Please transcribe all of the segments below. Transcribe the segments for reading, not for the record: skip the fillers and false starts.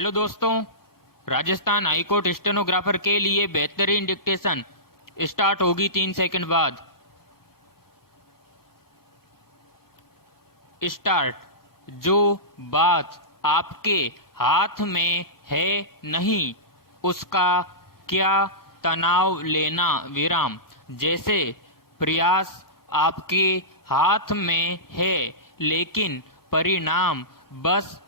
Hello दोस्तों, Rajasthan high court stenographer के लिए बेहतरीन डिक्टेशन स्टार्ट होगी 3 सेकंड बाद। स्टार्ट। जो बात आपके हाथ में है नहीं उसका क्या तनाव लेना विराम। जैसे प्रयास आपके हाथ में है लेकिन परिणाम बस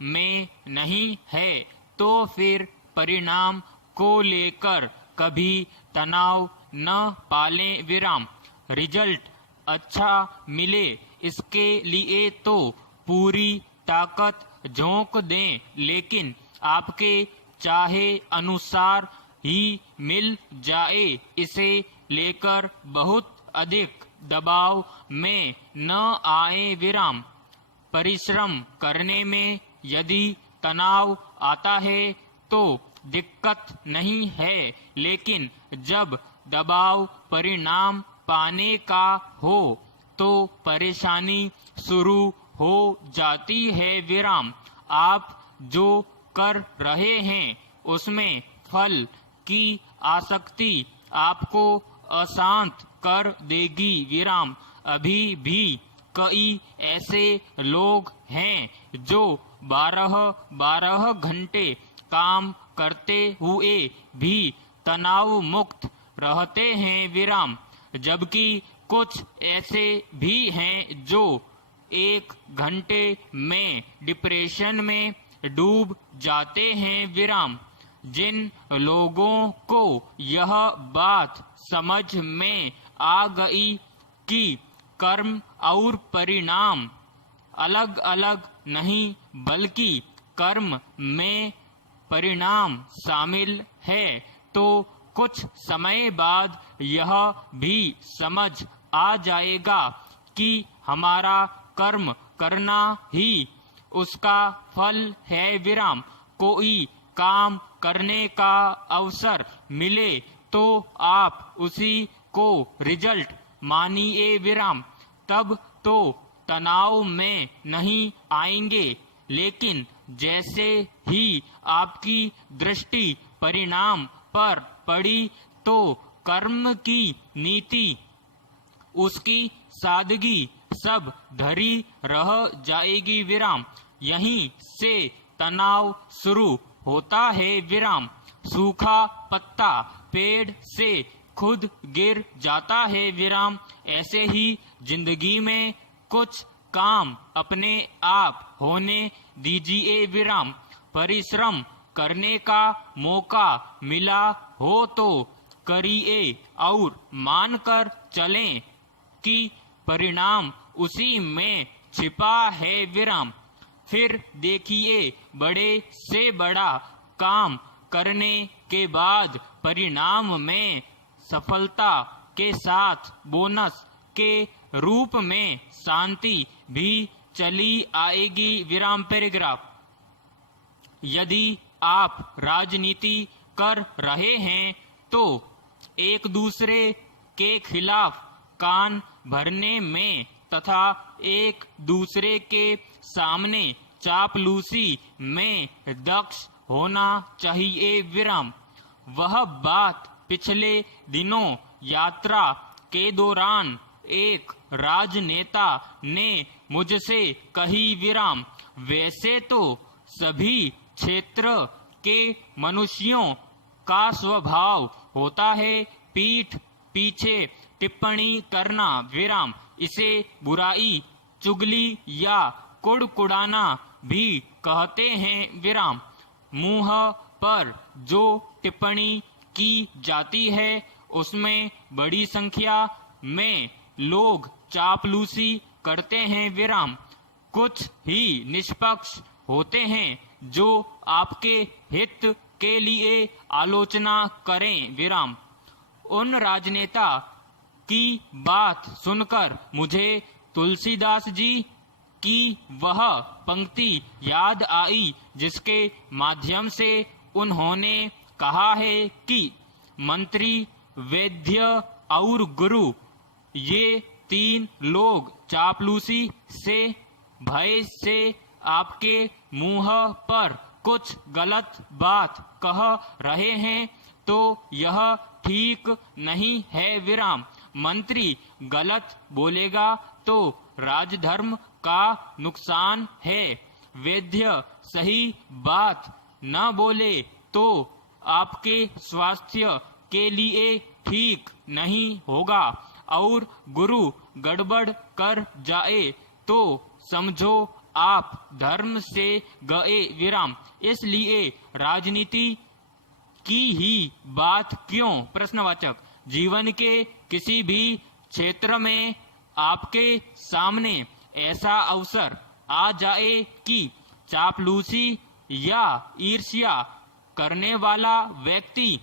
में नहीं है तो फिर परिणाम को लेकर कभी तनाव न पालें विराम। रिजल्ट अच्छा मिले इसके लिए तो पूरी ताकत झोंक दें लेकिन आपके चाहे अनुसार ही मिल जाए इसे लेकर बहुत अधिक दबाव में न आए विराम। परिश्रम करने में यदि तनाव आता है तो दिक्कत नहीं है लेकिन जब दबाव परिणाम पाने का हो तो परेशानी शुरू हो जाती है विराम। आप जो कर रहे हैं उसमें फल की आसक्ति आपको अशांत कर देगी विराम। अभी भी कई ऐसे लोग हैं जो 12 घंटे काम करते हुए भी तनाव मुक्त रहते हैं विराम। जबकि कुछ ऐसे भी हैं जो 1 घंटे में डिप्रेशन में डूब जाते हैं विराम। जिन लोगों को यह बात समझ में आ गई कि कर्म और परिणाम अलग अलग नहीं बल्कि कर्म में परिणाम शामिल है तो कुछ समय बाद यह भी समझ आ जाएगा कि हमारा कर्म करना ही उसका फल है विराम। कोई काम करने का अवसर मिले तो आप उसी को रिजल्ट मानिए विराम। तब तो तनाव में नहीं आएंगे लेकिन जैसे ही आपकी दृष्टि परिणाम पर पड़ी तो कर्म की नीति उसकी सादगी सब धरी रह जाएगी विराम। यहीं से तनाव शुरू होता है विराम। सूखा पत्ता पेड़ से खुद गिर जाता है विराम। ऐसे ही जिंदगी में कुछ काम अपने आप होने दीजिए विराम। परिश्रम करने का मौका मिला हो तो करिए और मानकर चलें कि परिणाम उसी में छिपा है विराम। फिर देखिए बड़े से बड़ा काम करने के बाद परिणाम में सफलता के साथ बोनस के रूप में शांति भी चली आएगी विराम। पैराग्राफ। यदि आप राजनीति कर रहे हैं तो एक दूसरे के खिलाफ कान भरने में तथा एक दूसरे के सामने चापलूसी में दक्ष होना चाहिए विराम। वह बात पिछले दिनों यात्रा के दौरान एक राजनेता ने मुझसे कही विराम। वैसे तो सभी क्षेत्र के मनुष्यों का स्वभाव होता है पीठ पीछे टिप्पणी करना विराम। इसे बुराई चुगली या कुड़कुड़ाना भी कहते हैं विराम। मुंह पर जो टिप्पणी की जाती है उसमें बड़ी संख्या में लोग चापलूसी करते हैं विराम। कुछ ही निष्पक्ष होते हैं जो आपके हित के लिए आलोचना करें विराम। उन राजनेता की बात सुनकर मुझे तुलसीदास जी की वह पंक्ति याद आई जिसके माध्यम से उन्होंने कहा है कि मंत्री वैद्य और गुरु ये 3 लोग चापलूसी से भय से आपके मुंह पर कुछ गलत बात कह रहे हैं तो यह ठीक नहीं है विराम। मंत्री गलत बोलेगा तो राजधर्म का नुकसान है। वैद्य सही बात न बोले तो आपके स्वास्थ्य के लिए ठीक नहीं होगा और गुरु गड़बड़ कर जाए तो समझो आप धर्म से गए विराम। इसलिए राजनीति की ही बात क्यों, प्रश्नवाचक, जीवन के किसी भी क्षेत्र में आपके सामने ऐसा अवसर आ जाए कि चापलूसी या ईर्ष्या करने वाला व्यक्ति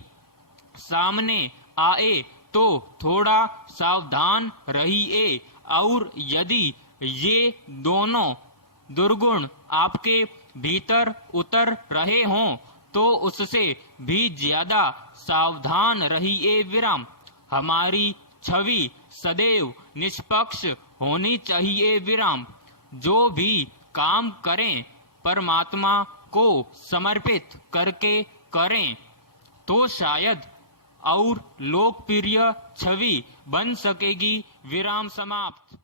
सामने आए तो थोड़ा सावधान रहिए और यदि ये दोनों दुर्गुण आपके भीतर उतर रहे हों तो उससे भी ज्यादा सावधान रहिए विराम। हमारी छवि सदैव निष्पक्ष होनी चाहिए विराम। जो भी काम करें परमात्मा को समर्पित करके करें तो शायद और लोकप्रिय छवि बन सकेगी विराम। समाप्त।